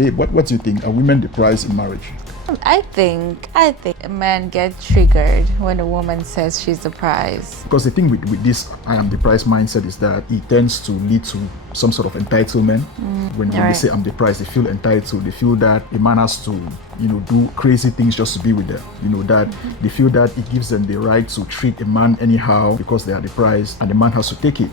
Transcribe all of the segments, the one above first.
Hey, what do you think? Are women the prize in marriage? I think men get triggered when a woman says she's the prize. Because the thing with this I am the prize mindset is that it tends to lead to some sort of entitlement. When they Right. say I'm the prize, they feel entitled. They feel that a man has to, do crazy things just to be with them. That they feel that it gives them the right to treat a man anyhow because they are the prize, and the man has to take it.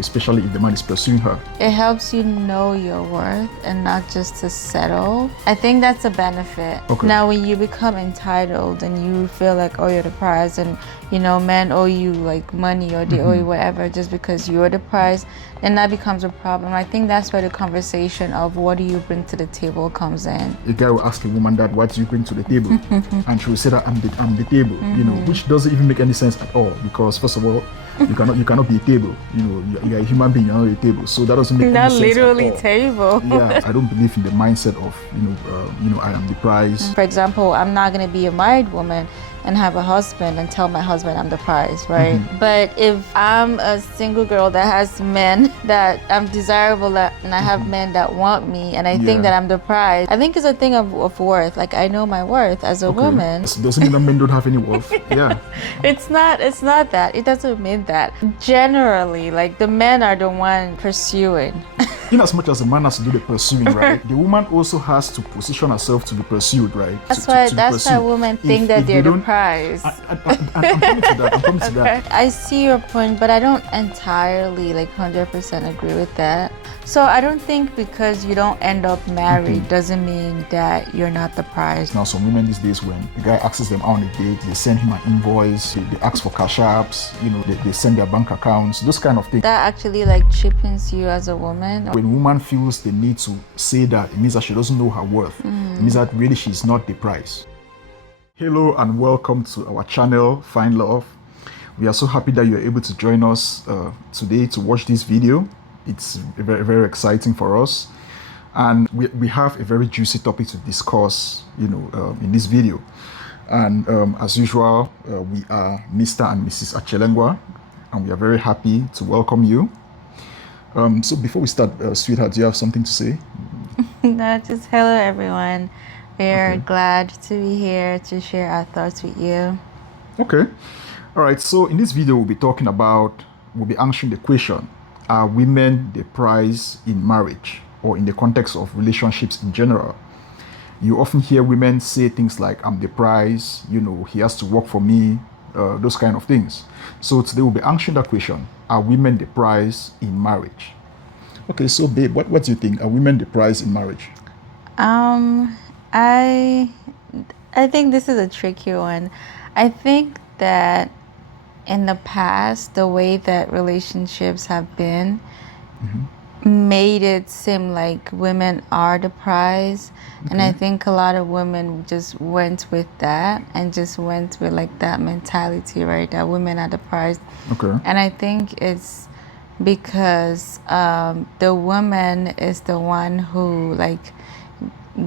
Especially if the man is pursuing her. It helps you know your worth and not just to settle. I think that's a benefit. Okay. Now, when you become entitled and you feel like, oh, you're the prize, and men owe you like money or they owe you whatever just because you're the prize, then that becomes a problem. I think that's where the conversation of what do you bring to the table comes in. A guy will ask a woman that, what do you bring to the table? And she will say that I'm the table, which doesn't even make any sense at all, because first of all, you cannot be a table. You're a human being, you're not a table. So that doesn't make any sense. Not literally at all. table. Yeah, I don't believe in the mindset of I am the prize. For example, I'm not gonna be a married woman and have a husband and tell my husband I'm the prize, right? But if I'm a single girl that has men that I'm desirable and I have men that want me and I think that I'm the prize, I think it's a thing of worth. Like, I know my worth as a woman. Doesn't mean that men don't have any worth. Yeah. It's not that. It doesn't mean that. Generally, like, the men are the one pursuing. In as much as the man has to do the pursuing, right? The woman also has to position herself to be pursued, right? That's to why women think that they're the prize. I'm coming to that. I'm coming to that. I see your point, but I don't entirely 100% agree with that. So I don't think because you don't end up married doesn't mean that you're not the prize. Now, some women these days, when the guy asks them out on a date, they send him an invoice, they ask for cash apps, they send their bank accounts, those kind of things. That actually cheapens you as a woman. When a woman feels the need to say that, it means that she doesn't know her worth. It means that really she's not the prize. Hello and welcome to our channel, Find Love. We are so happy that you're able to join us today to watch this video. It's very, very exciting for us. And we have a very juicy topic to discuss, in this video. And as usual, we are Mr. and Mrs. Achelengwa, and we are very happy to welcome you. So before we start, sweetheart, do you have something to say? No, just hello everyone. We're glad to be here to share our thoughts with you. Okay. All right. So in this video, we'll be answering the question, are women the prize in marriage or in the context of relationships in general? You often hear women say things like, I'm the prize, he has to work for me, those kind of things. So today we'll be answering that question, are women the prize in marriage? Okay, so babe, what do you think? Are women the prize in marriage? I think this is a tricky one. I think that in the past, the way that relationships have been made it seem like women are the prize. And I think a lot of women just went with that and just went with that mentality, right? That women are the prize. Okay. And I think it's because the woman is the one who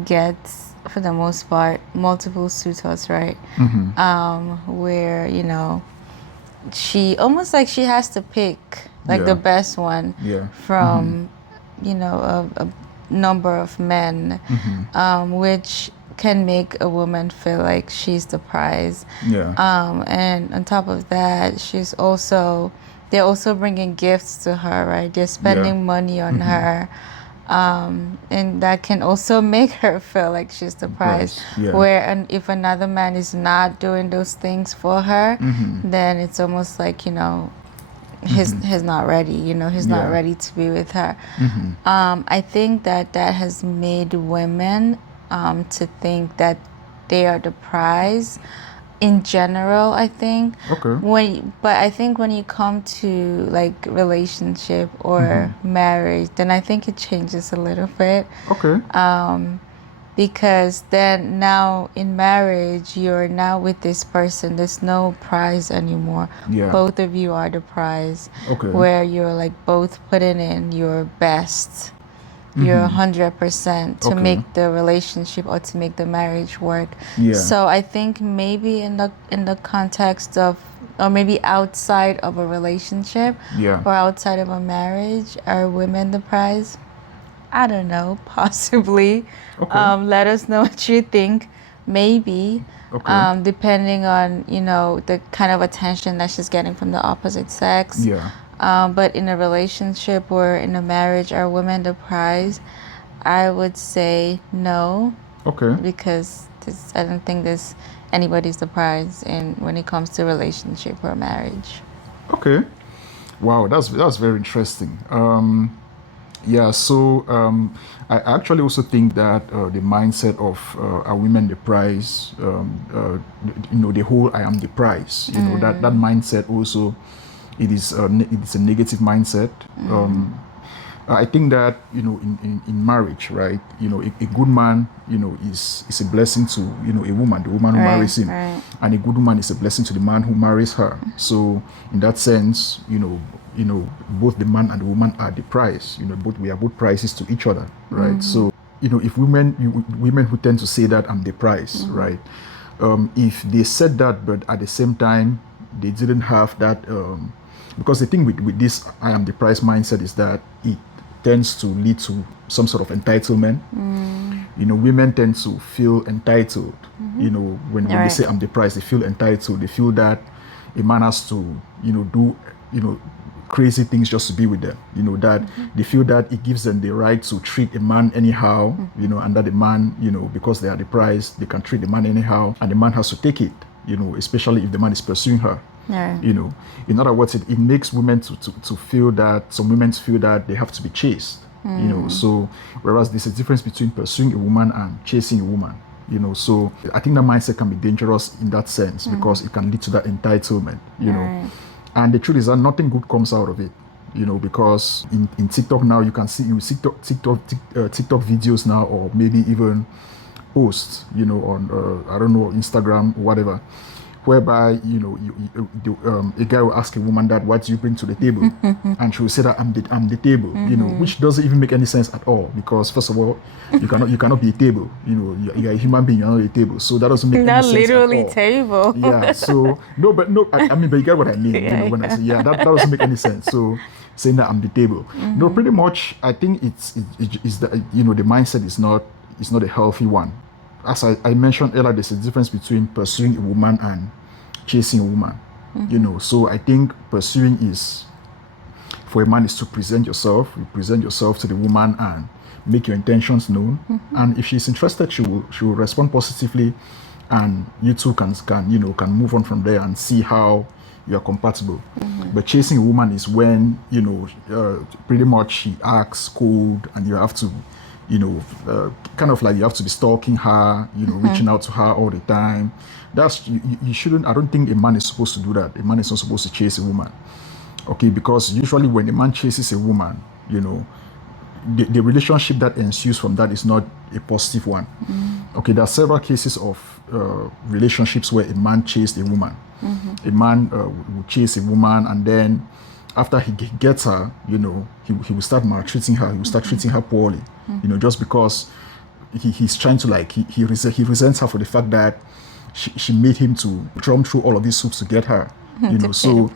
gets, for the most part, multiple suitors, right? Where she almost she has to pick the best one from a number of men, which can make a woman feel like she's the prize. And on top of that, they're also bringing gifts to her, right? They're spending money on her. And that can also make her feel like she's the prize. And if another man is not doing those things for her, then it's almost like, he's not ready, he's not ready to be with her. I think that has made women to think that they are the prize in general, I think. But I think when you come to relationship or marriage, then I think it changes a little bit. Because then now in marriage, you're now with this person. There's no prize anymore. Both of you are the prize. Where you're both putting in your best. Your 100% to make the relationship or to make the marriage work. So I think maybe in the context of, or maybe outside of a relationship or outside of a marriage, are women the prize? I don't know, possibly. Okay. Let us know what you think. Maybe, Okay. depending on, the kind of attention that she's getting from the opposite sex. Yeah. But in a relationship or in a marriage, are women the prize? I would say no, Okay. because I don't think this anybody's the prize when it comes to relationship or marriage. Okay. Wow, that's very interesting. Yeah, so I actually also think that the mindset of are women the prize, the whole I am the prize, that mindset also, it is a negative mindset. I think that in marriage, right, a good man is a blessing to a woman, the woman who Right, marries him, right. and a good woman is a blessing to the man who marries her. So in that sense, both the man and the woman are the prize. Both we are both prizes to each other, right? So if women who tend to say that I'm the prize, right? If they said that, but at the same time they didn't have that, because the thing with this I am the prize mindset is that it tends to lead to some sort of entitlement. Women tend to feel entitled. When they Right. say I'm the prize, they feel entitled. They feel that a man has to, do, crazy things just to be with them. That they feel that it gives them the right to treat a man anyhow, and that the man, because they are the prize, they can treat the man anyhow, and the man has to take it, especially if the man is pursuing her. Yeah. In other words, it makes women to feel that, some women feel that they have to be chased. So whereas there's a difference between pursuing a woman and chasing a woman. So I think that mindset can be dangerous in that sense, because it can lead to that entitlement. Right. And the truth is that nothing good comes out of it. Because in TikTok now, you can see TikTok videos now, or maybe even posts, on I don't know, Instagram, whatever, whereby a guy will ask a woman that, what do you bring to the table, and she will say that I'm the table, which doesn't even make any sense at all, because first of all, you cannot be a table, you're a human being, you're not a table, so that doesn't make any Not sense at literally all. table. Yeah, so no, but no, I mean, but you get what I mean, Yeah, when I say, yeah, that doesn't make any sense. So saying that I'm the table, no, pretty much, I think it's that, the mindset is not a healthy one. As I mentioned earlier, there's a difference between pursuing a woman and chasing a woman. So I think pursuing is, for a man, is to present yourself. You present yourself to the woman and make your intentions known. And if she's interested, she will respond positively, and you two can move on from there and see how you are compatible. But chasing a woman is when pretty much she acts cold, and you have to kind of like you have to be stalking her, reaching out to her all the time. That's you shouldn't. I don't think a man is supposed to do that. A man is not supposed to chase a woman. Okay, because usually when a man chases a woman, the relationship that ensues from that is not a positive one. Okay, there are several cases of relationships where a man chased a woman. A man will chase a woman, and then after he gets her, he will start maltreating her. He will start treating her poorly, just because he's trying to, like, he resents her for the fact that she made him to drum through all of these hoops to get her. So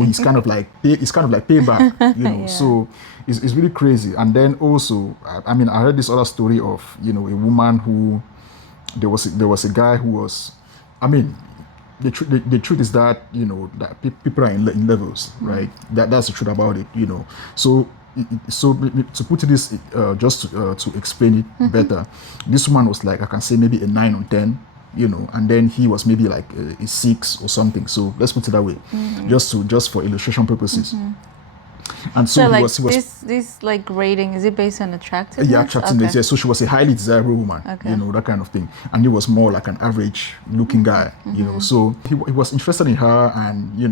he's kind of like payback. Yeah. So it's really crazy. And then also, I mean, I heard this other story of a woman who, there was a guy who was, I mean, the truth is that that people are in levels, right? That's the truth about it. So to put this just to explain it better, this woman was like, I can say maybe a 9 on 10, and then he was maybe like a 6 or something. So let's put it that way, just for illustration purposes. And so, So like he was this like rating, is it based on attractiveness? yeah, attractiveness. Okay. Yeah, so she was a highly desirable woman, Okay. that kind of thing. And he was more like an average looking guy, So he was interested in her, and he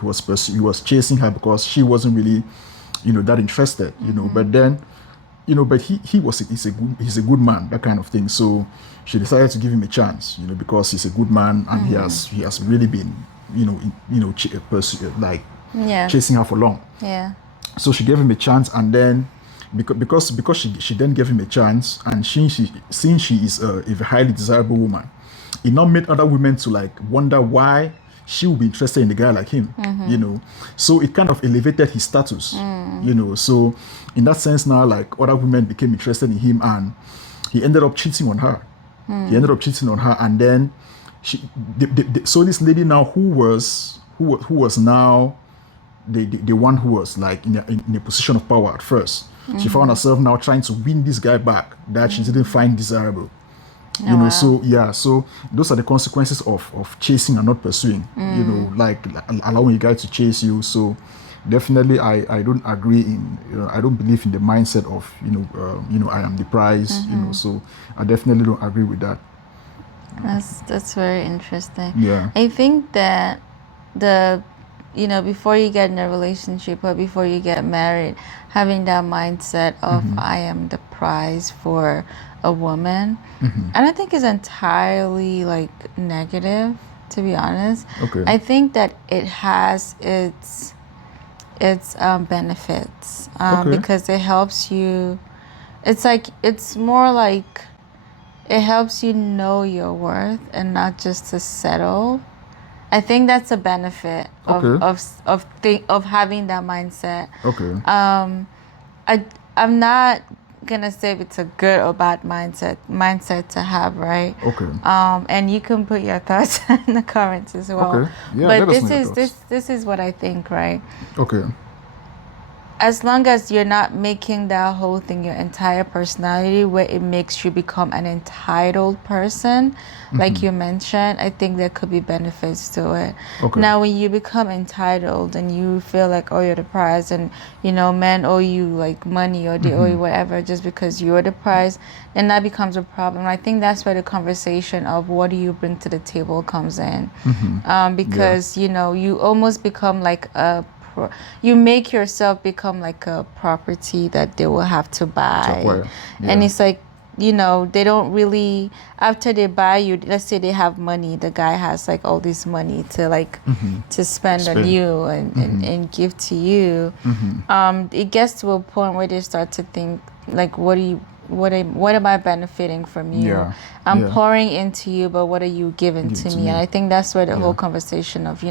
was chasing her because she wasn't really, that interested, But then, but he's a good man, that kind of thing. So she decided to give him a chance, because he's a good man, and he has really been, Yeah. chasing her for long. Yeah. So she gave him a chance, and then because she then gave him a chance, and since she is a highly desirable woman, it now made other women to like wonder why she would be interested in a guy like him, So it kind of elevated his status, So in that sense now, like other women became interested in him, and he ended up cheating on her. He ended up cheating on her, and then so this lady now who was now the one who was like in a position of power at first. She found herself now trying to win this guy back that she didn't find desirable. You know, so those are the consequences of chasing and not pursuing. You know, like allowing a guy to chase you. So definitely, I don't agree in. I don't believe in the mindset of I am the prize. You know, so I definitely don't agree with that. That's very interesting. Yeah. I think that before you get in a relationship or before you get married, having that mindset of I am the prize for a woman, I don't think is entirely like negative, to be honest. Okay. I think that it has its benefits because it helps you. It's more like it helps you know your worth and not just to settle. I think that's a benefit of having that mindset. Okay. I'm not gonna say if it's a good or bad mindset to have, right? Okay. And you can put your thoughts in the comments as well. Okay. Yeah, but let us know your thoughts. this is what I think, right? Okay. As long as you're not making that whole thing your entire personality where it makes you become an entitled person, like you mentioned, I think there could be benefits to it. Okay. Now, when you become entitled and you feel like, oh, you're the prize and, men owe you like money or they owe you whatever just because you're the prize, then that becomes a problem. I think that's where the conversation of what do you bring to the table comes in. Because, you almost become like you make yourself become like a property that they will have to buy. And it's like, they don't really, after they buy you, let's say they have money, the guy has like all this money to like to spend on you and give to you. It gets to a point where they start to think like, what am I benefiting from you? I'm pouring into you, but what are you giving to me? And I think that's where the whole conversation of,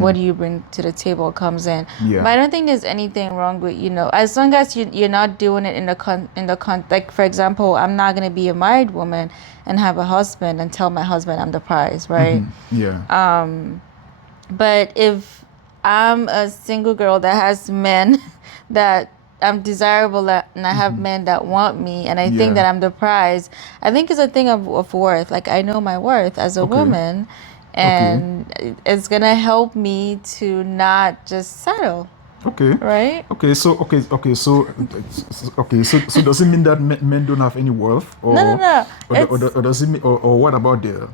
what do you bring to the table comes in. But I don't think there's anything wrong with, as long as you're not doing it in the like, for example, I'm not going to be a married woman and have a husband and tell my husband I'm the prize, right? But if I'm a single girl that has men that I'm desirable and I have men that want me and I think that I'm the prize, I think it's a thing of worth. Like, I know my worth as a woman, and it's gonna help me to not just settle. Right? So does it mean that men don't have any worth? Or, No. Or does it mean, or what about the?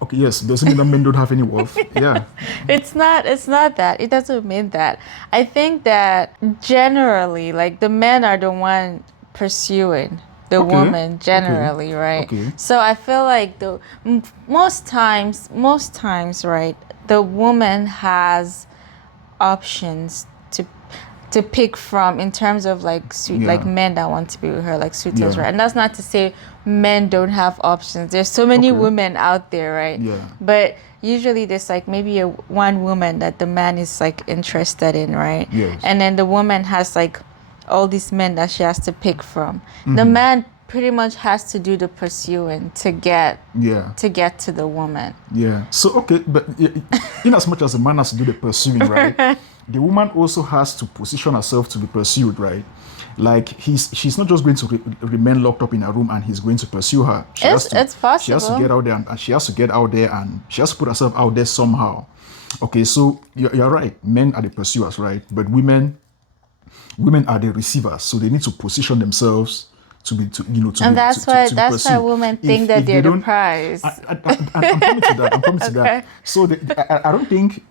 Okay, yes. Does it mean that men don't have any worth? Yeah. It's not that. It doesn't mean that. I think that generally, like, the men are the one pursuing the woman generally, right? So I feel like most times, right, the woman has options to pick from in terms of like like men that want to be with her, like suitors, right? And that's not to say men don't have options. There's so many women out there, right? But usually there's like maybe one woman that the man is like interested in, right? And then the woman has like all these men that she has to pick from. The man pretty much has to do the pursuing to get to the woman. So but in as much as the man has to do the pursuing, right? The woman also has to position herself to be pursued, right? Like she's not just going to remain locked up in a room and he's going to pursue her. It's possible. She has to get out there and she has to get out there and she has to put herself out there somehow. Okay, so you're right. Men are the pursuers, right? But women are the receivers, so they need to position themselves to be that's why women think that they're the prize. I'm coming to that. So I don't think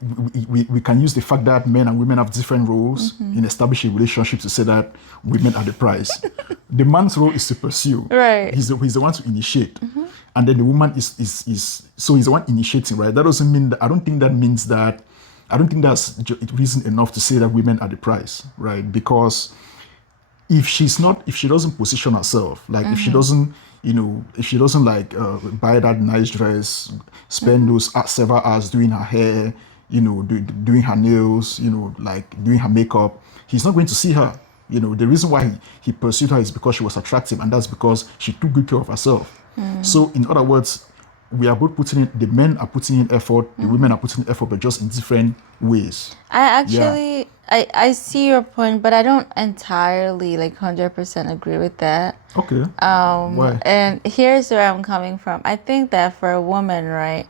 we can use the fact that men and women have different roles in establishing relationships to say that women are the prize. The man's role is to pursue. Right. He's the one to initiate. And then the woman is so he's the one initiating, right? That doesn't mean that I don't think that's reason enough to say that women are the prize, right? Because if she doesn't position herself, like if she doesn't like buy that nice dress, spend those several hours doing her hair, doing her nails, like doing her makeup, he's not going to see her. You know, the reason why he pursued her is because she was attractive, and that's because she took good care of herself. So, in other words, we are both putting in, the men are putting in effort, the women are putting in effort, but just in different ways. I actually, I see your point, but I don't entirely like 100% agree with that. Okay. Why? And here's where I'm coming from. I think that for a woman, right,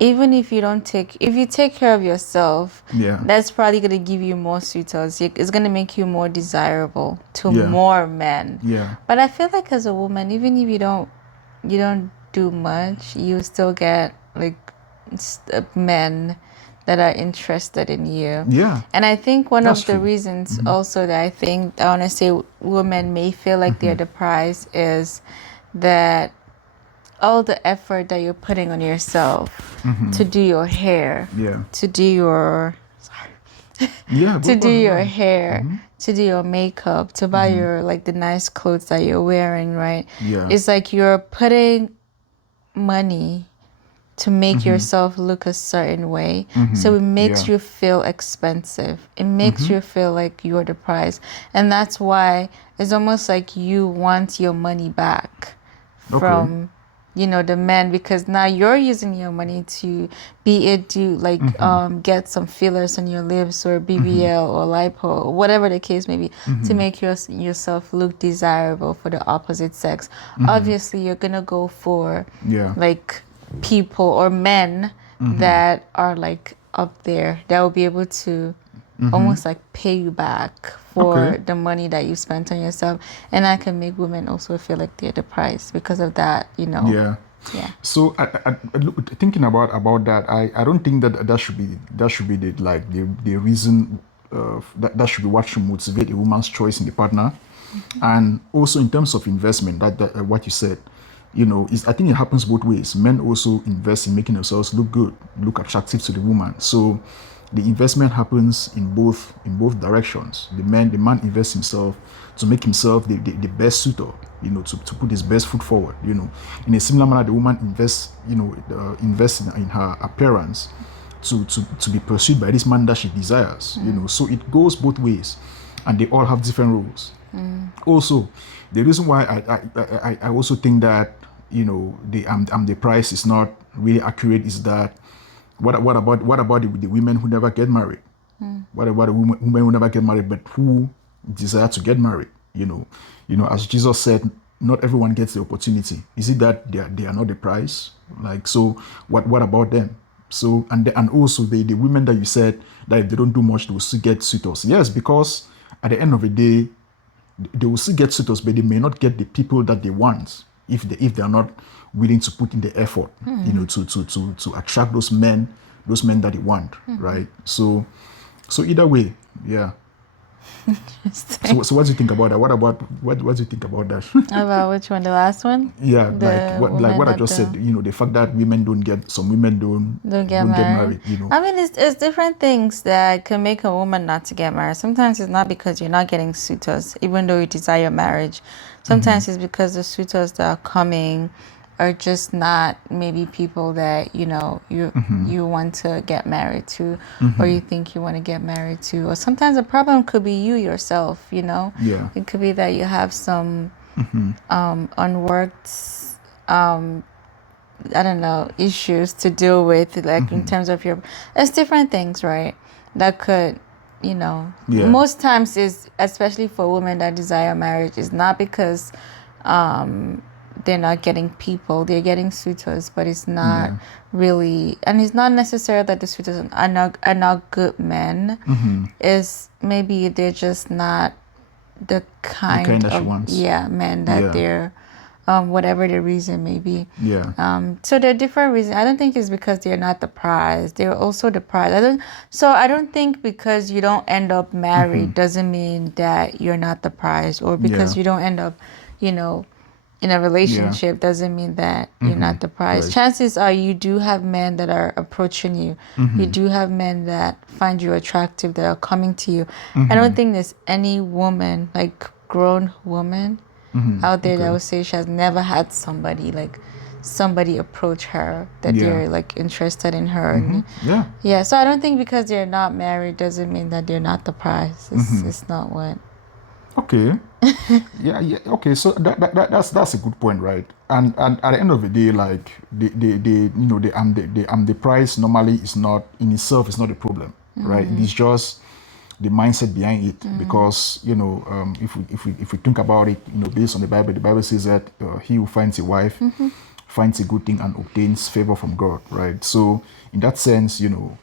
even if you take care of yourself, Yeah. that's probably going to give you more suitors. It's going to make you more desirable to Yeah. more men. Yeah. But I feel like as a woman, even if you don't do much, you still get like men that are interested in you. Yeah. And I think one That's of the true. reasons also that I want to say women may feel like they're the prize is that all the effort that you're putting on yourself to do your hair, Yeah. to do your Yeah. to do your ahead. hair, to do your makeup, to buy your like the nice clothes that you're wearing, right? Yeah. It's like you're putting money to make yourself look a certain way. So it makes Yeah. you feel expensive. It makes you feel like you're the prize. And that's why it's almost like you want your money back from the men, because now you're using your money to be it to like get some fillers on your lips or BBL or lipo or whatever the case may be, to make yourself look desirable for the opposite sex. Obviously you're gonna go for Yeah. like people or men that are like up there that will be able to almost like pay you back for Okay. the money that you spent on yourself. And that can make women also feel like they're the prize because of that, Yeah. Yeah. So thinking about that, I don't think that should be the reason that should be what should motivate a woman's choice in the partner. And also in terms of investment, that what you said, I think it happens both ways. Men also invest in making themselves look good, look attractive to the woman. So the investment happens in both directions. The man invests himself to make himself the best suitor, to put his best foot forward. In a similar manner, the woman invests in her appearance to be pursued by this man that she desires. So it goes both ways, and they all have different roles. Also, the reason why I also think that the price is not really accurate is that what about the women who never get married? What about the women who never get married but who desire to get married? As Jesus said, not everyone gets the opportunity. Is it that they are not the prize? Like, so what about them? So and also the women that you said that if they don't do much they will still get suitors. Yes, because at the end of the day they will still get suitors, but they may not get the people that they want if they are not willing to put in the effort, to attract those men that they want, right? So either way, yeah. So what do you think about that? What do you think about that? About which one? The last one? Yeah, The like woman what I that just said. The fact that some women don't get married. I mean, it's different things that can make a woman not to get married. Sometimes it's not because you're not getting suitors, even though you desire marriage. Sometimes it's because the suitors that are coming are just not maybe people that you want to get married to, or you think you want to get married to. Or sometimes the problem could be you yourself. Yeah. It could be that you have some unworked I don't know, issues to deal with, like in terms of it's different things, right? That could, Yeah. most times is, especially for women that desire marriage, is not because they're not getting people, they're getting suitors, but it's not really, and it's not necessarily that the suitors are not good men. Is maybe they're just not the kind that she of wants. men that Yeah. they're whatever the reason may be. Yeah. So there are different reasons. I don't think it's because they're not the prize. They're also the prize. I don't think because you don't end up married doesn't mean that you're not the prize, or because Yeah. you don't end up, in a relationship doesn't mean that you're not the prize. Right. Chances are you do have men that are approaching you. You do have men that find you attractive, that are coming to you. I don't think there's any woman, like grown woman, out there that would say she has never had somebody approach her that they're like interested in her. Yeah. So I don't think because they're not married doesn't mean that they're not the prize. It's not what Okay. Yeah. Okay. So that's a good point, right? And at the end of the day, like the price normally is not in itself is not a problem, right? It is just the mindset behind it, because if we think about it, based on the Bible says that he who finds a wife finds a good thing and obtains favor from God, right? So in that sense, that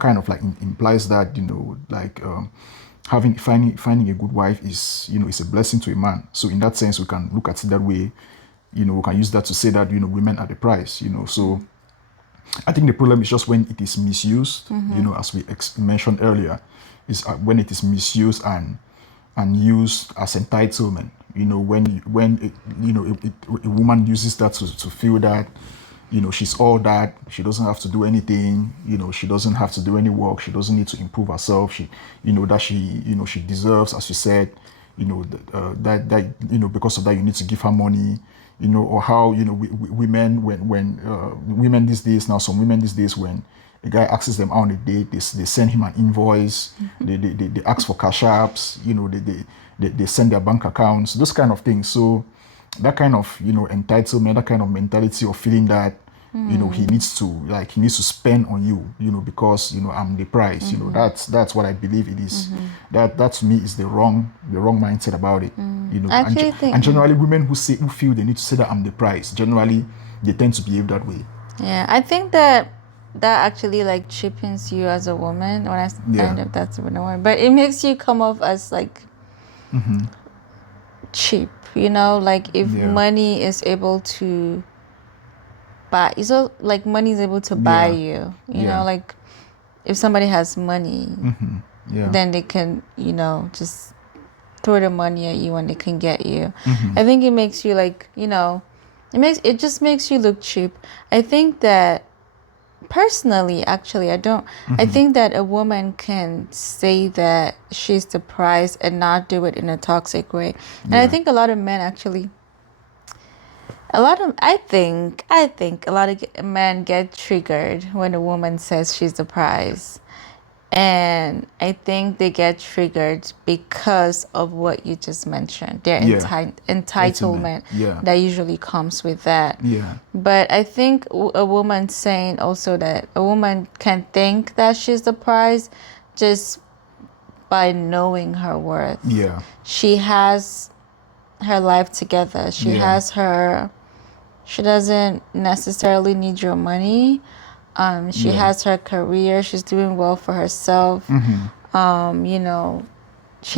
kind of like implies that like having finding a good wife is a blessing to a man. So in that sense, we can look at it that way. We can use that to say that women are the price. So I think the problem is just when it is misused. As we mentioned earlier, is when it is misused and used as entitlement. A woman uses that to feel that she's all that, she doesn't have to do anything, she doesn't have to do any work, she doesn't need to improve herself, she deserves, as you said, that because of that you need to give her money, or how women, when women these days, now some women these days, when a guy asks them out on a date, they send him an invoice, they ask for cash apps, they send their bank accounts, those kind of things. So that kind of entitlement, that kind of mentality of feeling that he needs to spend on you, because I'm the price. That's what I believe it is. That to me is the wrong mindset about it. I actually think, and generally women who feel they need to say that I'm the price, generally they tend to behave that way. yeah, I think that actually like cheapens you as a woman. When I Yeah. know if that's the word, but it makes you come off as like cheap. Like if Yeah. money is able to buy, so like money is able to buy you. Yeah. Like if somebody has money, Yeah. then they can just throw the money at you and they can get you. I think it makes you like it just makes you look cheap. I think that personally, actually, I think that a woman can say that she's the prize and not do it in a toxic way. And I think a lot of men actually, I think a lot of men get triggered when a woman says she's the prize. And I think they get triggered because of what you just mentioned, their entitlement that usually comes with that. Yeah. But I think a woman saying also that a woman can think that she's the prize just by knowing her worth. Yeah. She has her life together. She doesn't necessarily need your money. She has her career. She's doing well for herself. She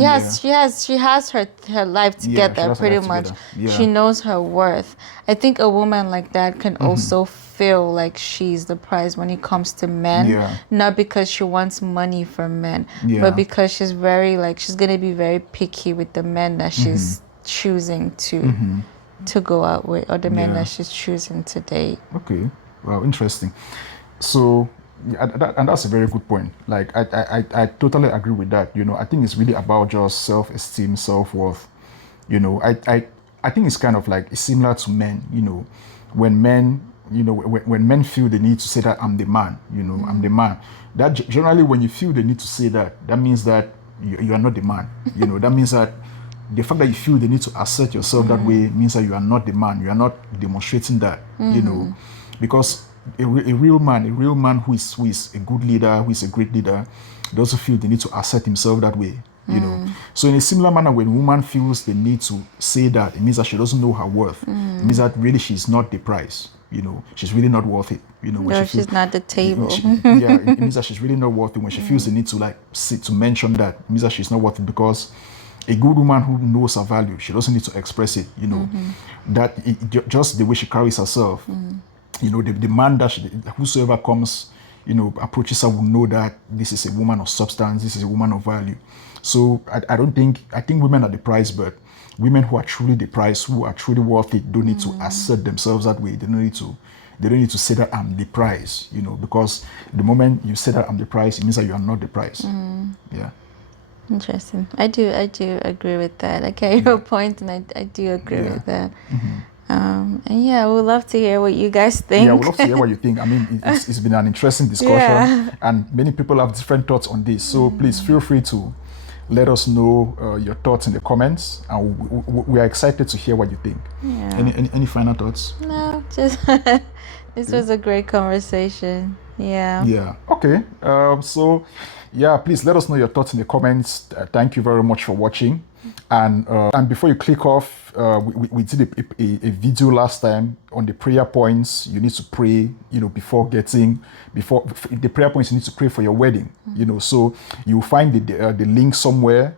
has her life together pretty much. Yeah. She knows her worth. I think a woman like that can also feel like she's the prize when it comes to men, not because she wants money from men, but because she's gonna be very picky with the men that she's choosing to go out with, or the men that she's choosing to date. Okay. Wow, interesting. So, and that's a very good point. Like, I totally agree with that. I think it's really about just self-esteem, self-worth. I think it's kind of like it's similar to men. When men, when men feel the need to say that I'm the man. I'm the man. That generally, when you feel the need to say that, that means that you are not the man. That means that the fact that you feel the need to assert yourself that way means that you are not the man. You are not demonstrating that. Because a real man who is a good leader, who is a great leader, they also feel the need to assert himself that way. So in a similar manner, when a woman feels the need to say that, it means that she doesn't know her worth. It means that really she's not the price. She's really not worth it. No, she's not the table. It means that she's really not worth it. When she feels the need to mention that, it means that she's not worth it, because a good woman who knows her value, she doesn't need to express it. Just the way she carries herself. The man that whosoever comes, approaches her will know that this is a woman of substance, this is a woman of value. So I think women are the prize, but women who are truly the prize, who are truly worth it, don't need to assert themselves that way. They don't need to say that I'm the prize, because the moment you say that I'm the prize, it means that you are not the prize. Yeah. Interesting. I do agree with that. I get your point, and I do agree with that. And we'd love to hear what you guys think. Yeah, we'd love to hear what you think. I mean, it's been an interesting discussion, and many people have different thoughts on this. So please feel free to let us know your thoughts in the comments, and we are excited to hear what you think. Yeah. Any final thoughts? No, just this was a great conversation. Yeah. Yeah. Okay. So, yeah, please let us know your thoughts in the comments. Thank you very much for watching. And before you click off, we did a video last time on the prayer points you need to pray, before the prayer points you need to pray for your wedding, So you'll find the link somewhere,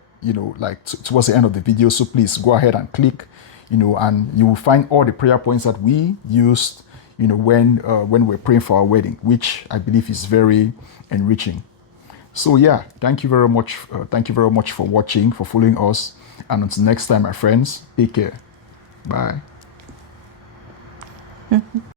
like towards the end of the video. So please go ahead and click, and you will find all the prayer points that we used, when we're praying for our wedding, which I believe is very enriching. So yeah, thank you very much. Thank you very much for watching, for following us. And until next time, my friends, take care. Bye.